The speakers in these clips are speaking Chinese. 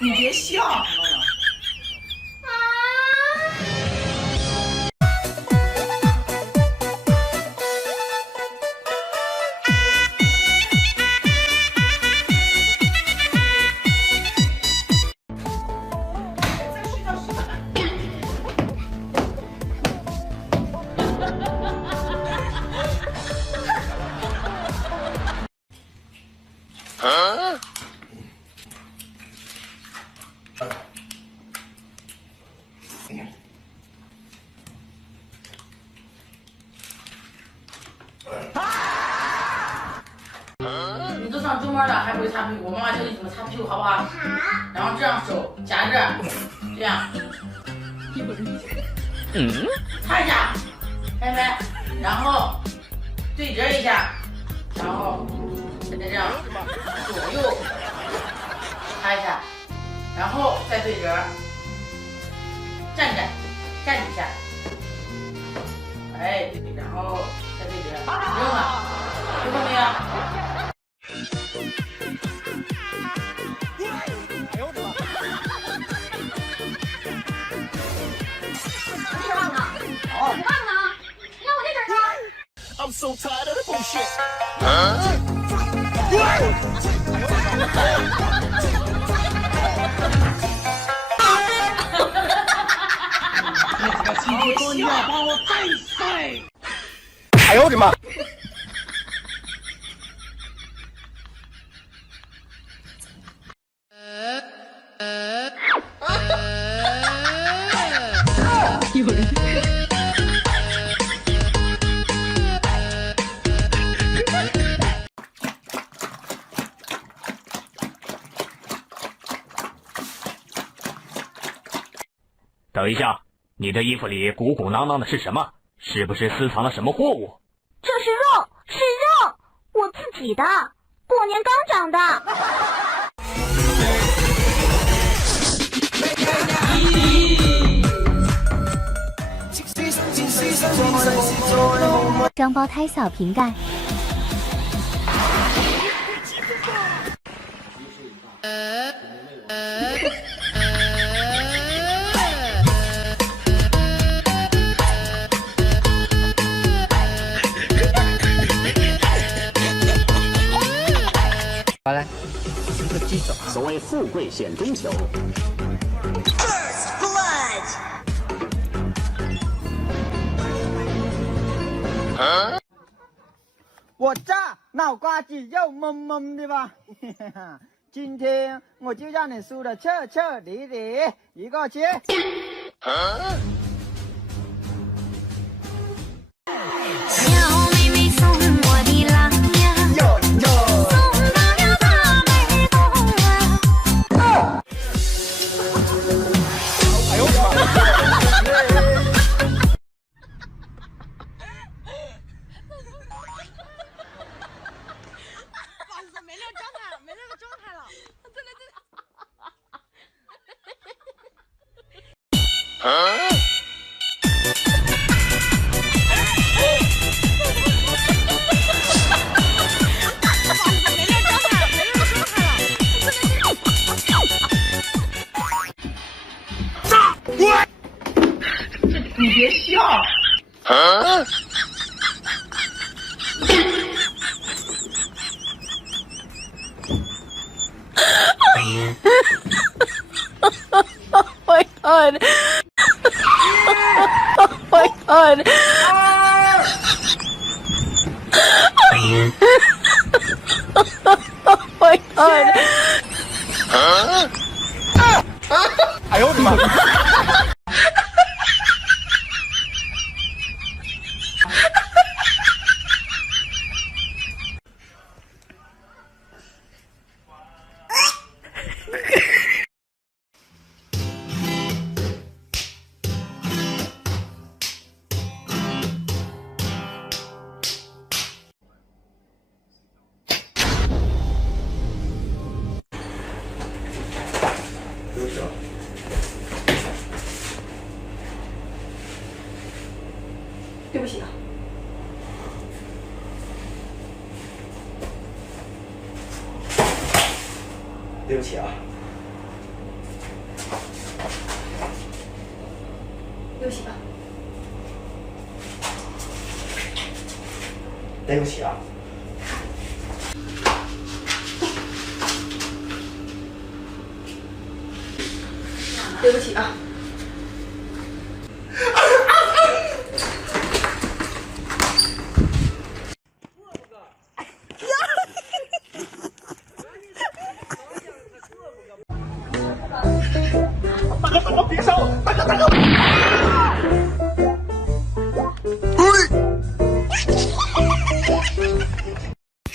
你别笑。你都上中班了还不会擦屁股，妈妈教你怎么擦屁股好不好？然后这样手夹着，这样，擦一下，看见没？然后对折一下，然后再这样左右擦一下，然后再对折，站一下，哎，对，然后再对折，不用了，听懂没有？哎呦我的妈！这忘了，你忘了？你让我这阵儿 I'm so tired of the bullshit. 你说你要把我带坏！哎呦我的妈！有人。等一下，你的衣服里鼓鼓囊囊的是什么？是不是私藏了什么货物？这是肉，是肉，我自己的，过年刚长的。双胞胎小瓶盖。好来，这个鸡爪。所谓富贵险中求。我这脑瓜子又懵懵的吧？今天我就让你输得彻彻底底，一个去。小妹妹送我的郎呀，送到了大美宫啊。哎呦我的妈！没那个状态了，没那个状态了，真的。你别笑。my god! Oh my god! Oh my god! 哎呦我的妈！对不起啊。对不起啊，对不起啊。对不起啊，对不起啊。别烧！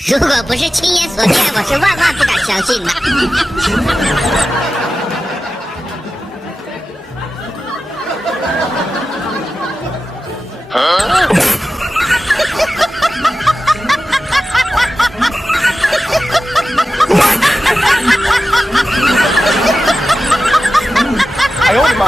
如果不是亲眼所见，我是万万不敢相信的。哎呦我的妈！